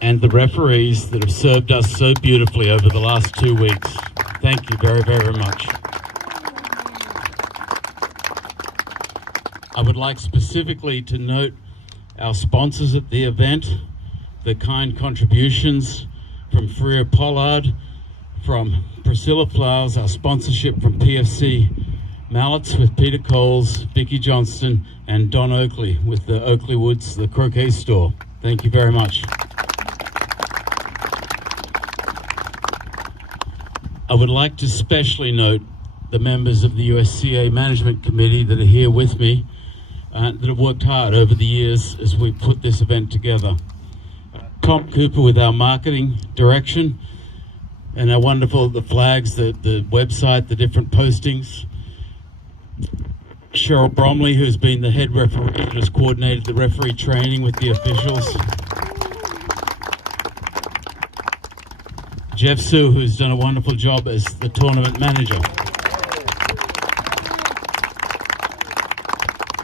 and the referees that have served us so beautifully over the last 2 weeks. Thank you very, very much. I would like specifically to note our sponsors at the event, the kind contributions from Freya Pollard, from Priscilla Flowers, our sponsorship from PFC Mallets with Peter Coles, Vicky Johnston, and Don Oakley with the Oakley Woods, the Croquet store. Thank you very much. I would like to specially note the members of the USCA Management Committee that are here with me, that have worked hard over the years as we put this event together. Tom Cooper with our marketing direction, and our wonderful, the flags, the website, the different postings. Cheryl Bromley, who's been the head referee and has coordinated the referee training with the officials. Jeff Sue, who's done a wonderful job as the tournament manager.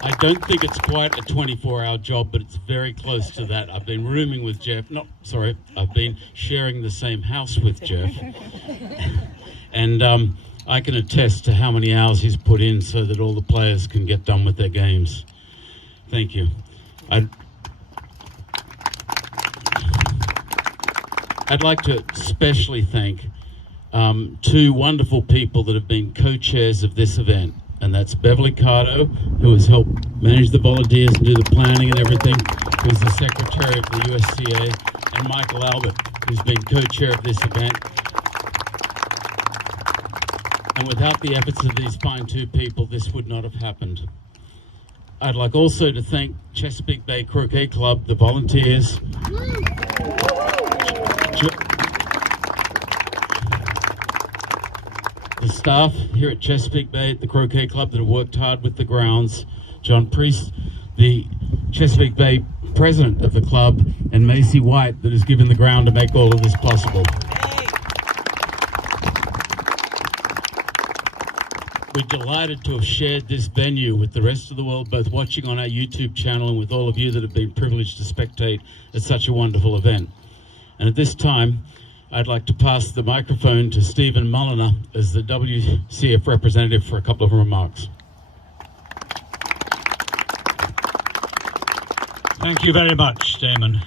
I don't think it's quite a 24-hour job, but it's very close to that. I've been rooming with Jeff. I've been sharing the same house with Jeff. And I can attest to how many hours he's put in so that all the players can get done with their games. Thank you. I'd like to especially thank two wonderful people that have been co-chairs of this event. And that's Beverly Cardo, who has helped manage the volunteers and do the planning and everything, who's the secretary of the USCA, and Michael Albert, who's been co-chair of this event. And without the efforts of these fine two people, this would not have happened. I'd like also to thank Chesapeake Bay Croquet Club, the volunteers, the staff here at Chesapeake Bay at the Croquet Club that have worked hard with the grounds, John Priest, the Chesapeake Bay president of the club, and Macy White that has given the ground to make all of this possible. We're delighted to have shared this venue with the rest of the world, both watching on our YouTube channel and with all of you that have been privileged to spectate at such a wonderful event. And at this time, I'd like to pass the microphone to Stephen Mulliner as the WCF representative for a couple of remarks. Thank you very much, Damon.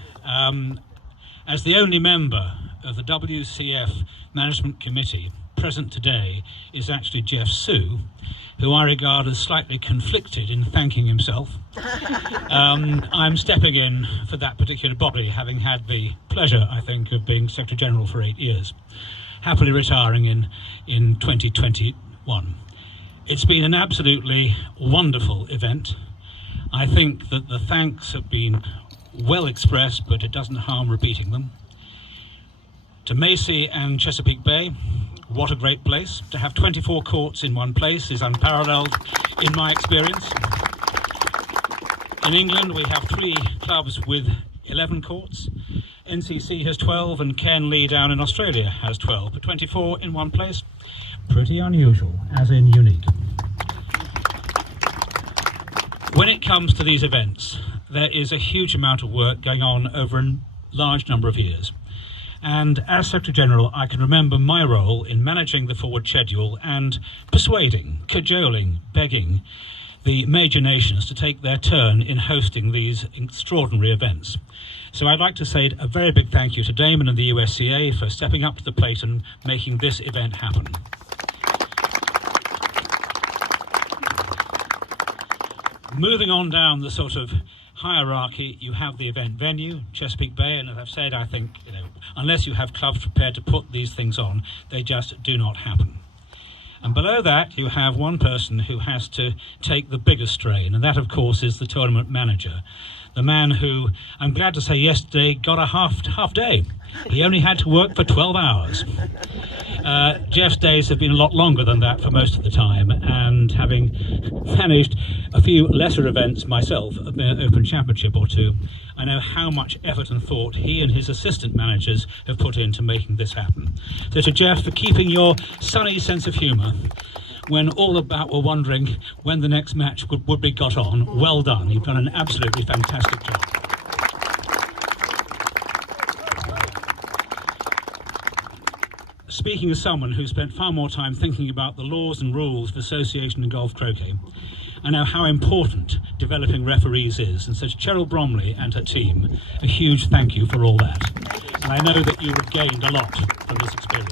As the only member of the WCF Management Committee present today is actually Jeff Sue, who I regard as slightly conflicted in thanking himself. I'm stepping in for that particular body, having had the pleasure, I think, of being Secretary General for 8 years, happily retiring in 2021. It's been an absolutely wonderful event. I think that the thanks have been well expressed, but it doesn't harm repeating them. To Macy and Chesapeake Bay, what a great place. To have 24 courts in one place is unparalleled in my experience. In England, we have 3 clubs with 11 courts. NCC has 12 and Ken Lee down in Australia has 12, but 24 in one place, pretty unusual, as in unique. When it comes to these events, there is a huge amount of work going on over a large number of years. And as Secretary General, I can remember my role in managing the forward schedule and persuading, cajoling, begging the major nations to take their turn in hosting these extraordinary events. So I'd like to say a very big thank you to Damon and the USCA for stepping up to the plate and making this event happen. Moving on down the sort of hierarchy, you have the event venue, Chesapeake Bay, and as I've said, I think, unless you have clubs prepared to put these things on, they just do not happen. And below that, you have one person who has to take the biggest strain, and that, of course, is the tournament manager. The man who, I'm glad to say yesterday, got a half day. He only had to work for 12 hours. Jeff's days have been a lot longer than that for most of the time, and having managed a few lesser events myself, an Open Championship or 2, I know how much effort and thought he and his assistant managers have put into making this happen. So to Jeff, for keeping your sunny sense of humour when all about were wondering when the next match would be got on, well done. You've done an absolutely fantastic job. speaking as someone who spent far more time thinking about the laws and rules of association and golf croquet, I know how important developing referees is, and so to Cheryl Bromley and her team, a huge thank you for all that. And I know that you have gained a lot from this experience.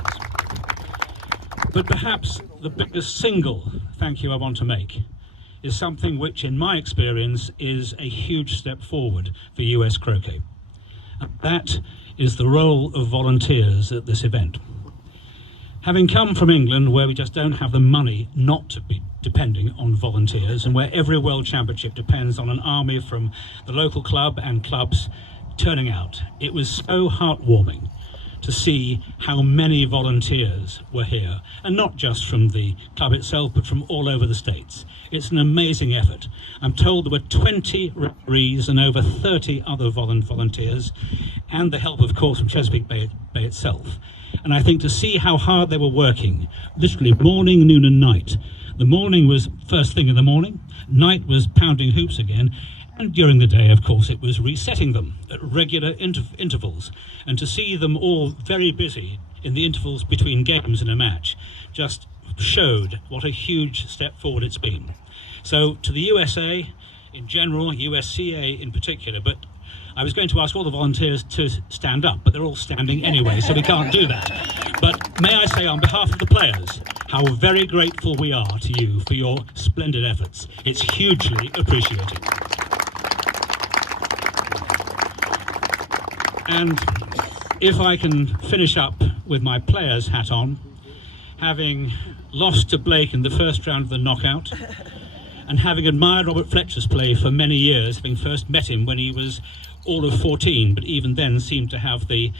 But perhaps the biggest single thank you I want to make is something which, in my experience, is a huge step forward for US croquet. And that is the role of volunteers at this event. Having come from England, where we just don't have the money not to be depending on volunteers, and where every World Championship depends on an army from the local club and clubs turning out, it was so heartwarming to see how many volunteers were here, and not just from the club itself, but from all over the States. It's an amazing effort. I'm told there were 20 referees and over 30 other volunteers, and the help, of course, from Chesapeake Bay itself. And I think to see how hard they were working, literally morning, noon and night. The morning was first thing in the morning, night was pounding hoops again, and during the day, of course, it was resetting them at regular intervals. And to see them all very busy in the intervals between games in a match just showed what a huge step forward it's been. So to the USA in general, USCA in particular, but I was going to ask all the volunteers to stand up, but they're all standing anyway, so we can't do that. But may I say on behalf of the players, how very grateful we are to you for your splendid efforts. It's hugely appreciated. And if I can finish up with my player's hat on, having lost to Blake in the first round of the knockout, and having admired Robert Fletcher's play for many years, having first met him when he was all of 14, but even then seemed to have the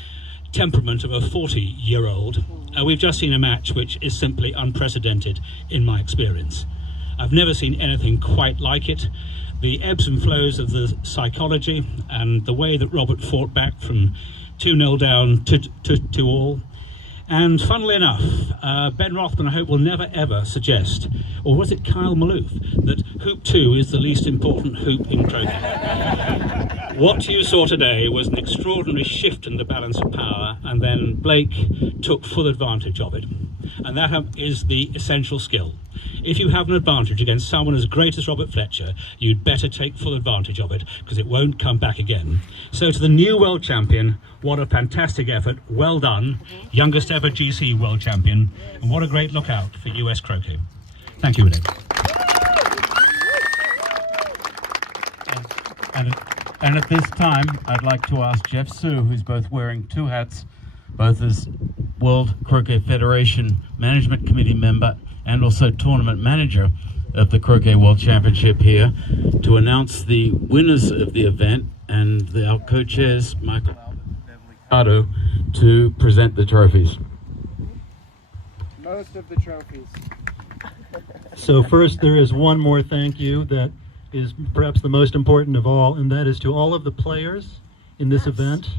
temperament of a 40-year-old, we've just seen a match which is simply unprecedented in my experience. I've never seen anything quite like it. The ebbs and flows of the psychology and the way that Robert fought back from 2-0 down to 2-all. And funnily enough, Ben Rothman, I hope, will never ever suggest, or was it Kyle Maloof, that hoop 2 is the least important hoop in croquet. What you saw today was an extraordinary shift in the balance of power, and then Blake took full advantage of it. And that is the essential skill. If you have an advantage against someone as great as Robert Fletcher, you'd better take full advantage of it, because it won't come back again. So to the new world champion, what a fantastic effort. Well done. Youngest ever GC world champion. And what a great lookout for US croquet. Thank you, Renee. And at this time, I'd like to ask Jeff Sue, who's both wearing two hats, both as World Croquet Federation Management Committee member and also tournament manager of the Croquet World Championship here, to announce the winners of the event and our co-chairs, Michael Albert and Beverly Cardo, to present the trophies. Most of the trophies. So first, there is one more thank you that is perhaps the most important of all, and that is to all of the players in this event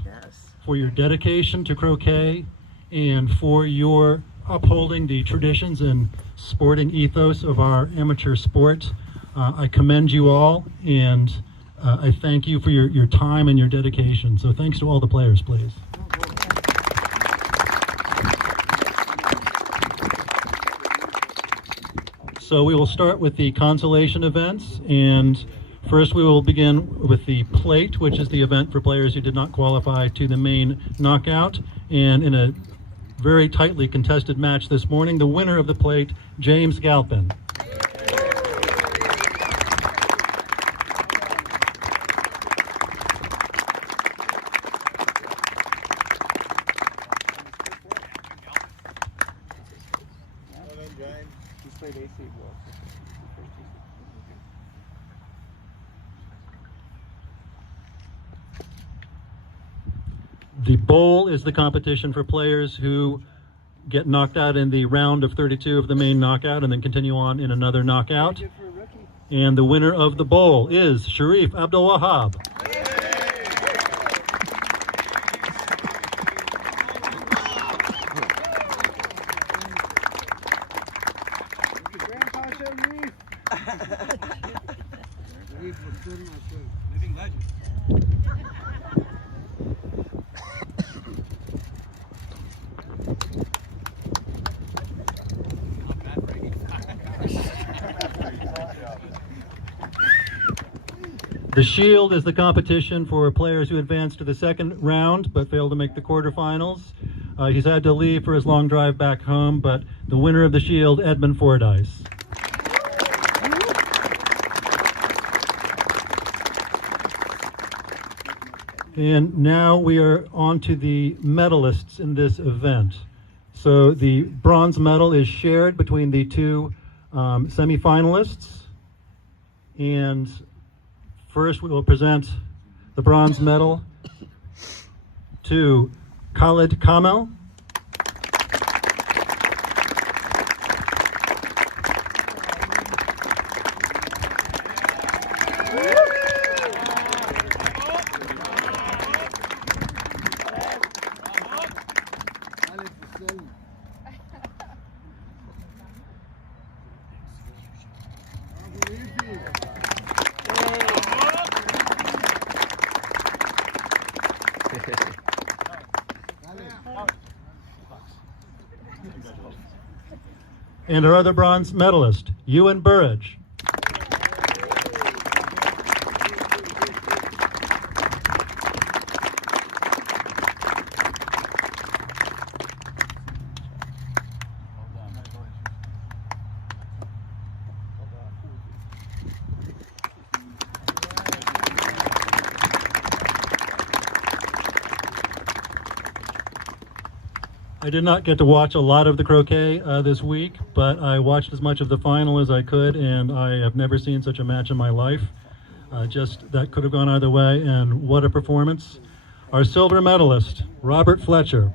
for your dedication to croquet and for your upholding the traditions and sporting ethos of our amateur sport. I commend you all, and I thank you for your time and your dedication. So thanks to all the players, please. So we will start with the consolation events, and first we will begin with the plate, which is the event for players who did not qualify to the main knockout. And in a very tightly contested match this morning, the winner of the plate, James Galpin. The bowl is the competition for players who get knocked out in the round of 32 of the main knockout and then continue on in another knockout. And the winner of the bowl is Sharif Abdul Wahab. Living legend. The Shield is the competition for players who advance to the second round but fail to make the quarterfinals. He's had to leave for his long drive back home, but the winner of the Shield, Edmund Fordyce. And now we are on to the medalists in this event. So the bronze medal is shared between the two semifinalists. And first we will present the bronze medal to Khalid Kamel. And our other bronze medalist, Ewan Burridge. I did not get to watch a lot of the croquet this week, but I watched as much of the final as I could, and I have never seen such a match in my life. Just that could have gone either way, and what a performance. Our silver medalist, Robert Fletcher.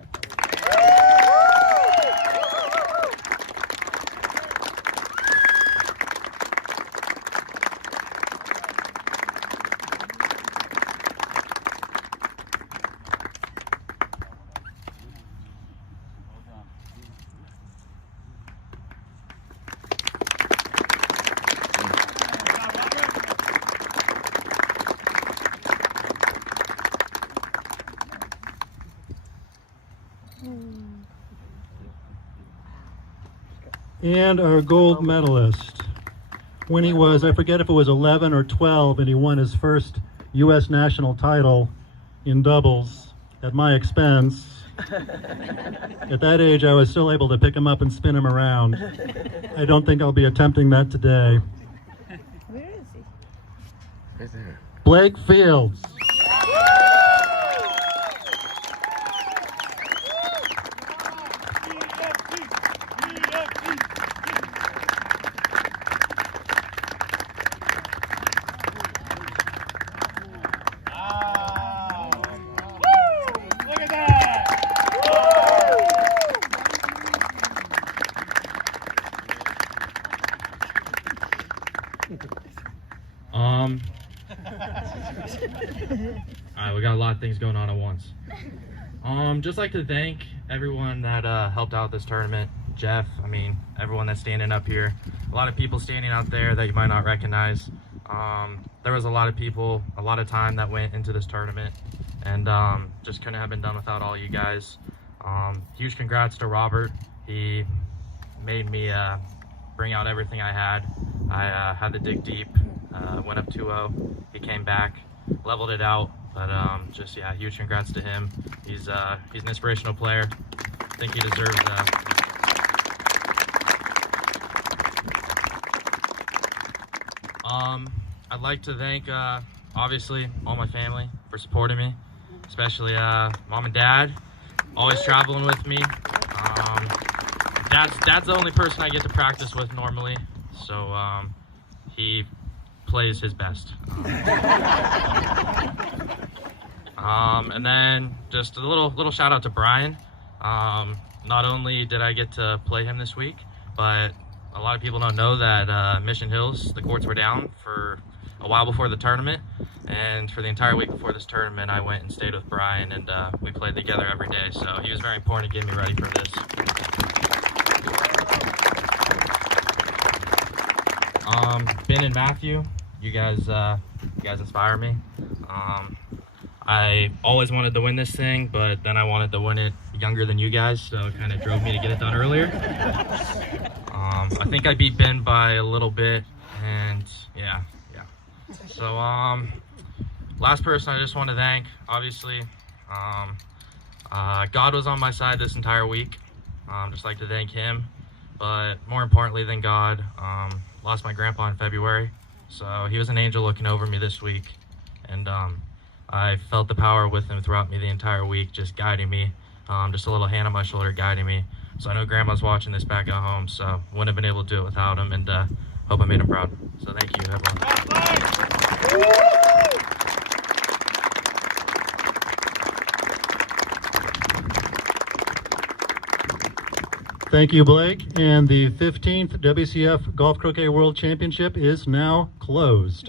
And our gold medalist, when he was, I forget if it was 11 or 12, and he won his first U.S. national title in doubles at my expense. At that age, I was still able to pick him up and spin him around. I don't think I'll be attempting that today. Where is he? Right there. Blake Fields. Alright, we got a lot of things going on at once. Just like to thank everyone that helped out this tournament. Jeff, I mean, everyone that's standing up here. A lot of people standing out there that you might not recognize. There was a lot of people, a lot of time that went into this tournament, and just couldn't have been done without all you guys. Huge congrats to Robert. He made me bring out everything I had. I had to dig deep, went up 2-0. He came back, leveled it out, but just, yeah, huge congrats to him. He's an inspirational player. I think he deserves that. I'd like to thank, obviously, all my family for supporting me, especially mom and dad, always traveling with me. Dad's the only person I get to practice with normally, so he plays his best. And then just a little shout out to Brian. Not only did I get to play him this week, but a lot of people don't know that Mission Hills, the courts were down for a while before the tournament, and for the entire week before this tournament I went and stayed with Brian, and we played together every day, so he was very important to get me ready for this. Ben and Matthew, you guys inspire me. I always wanted to win this thing, but then I wanted to win it younger than you guys, so it kind of drove me to get it done earlier. I think I beat Ben by a little bit, and yeah. So, last person I just want to thank, obviously, God was on my side this entire week. Just like to thank him. But more importantly than God, lost my grandpa in February. So he was an angel looking over me this week. And I felt the power with him throughout me the entire week, just guiding me. Just a little hand on my shoulder guiding me. So I know Grandma's watching this back at home, so wouldn't have been able to do it without him, and hope I made him proud. So thank you, everyone. Thank you, Blake. And the 15th WCF Golf Croquet World Championship is now closed.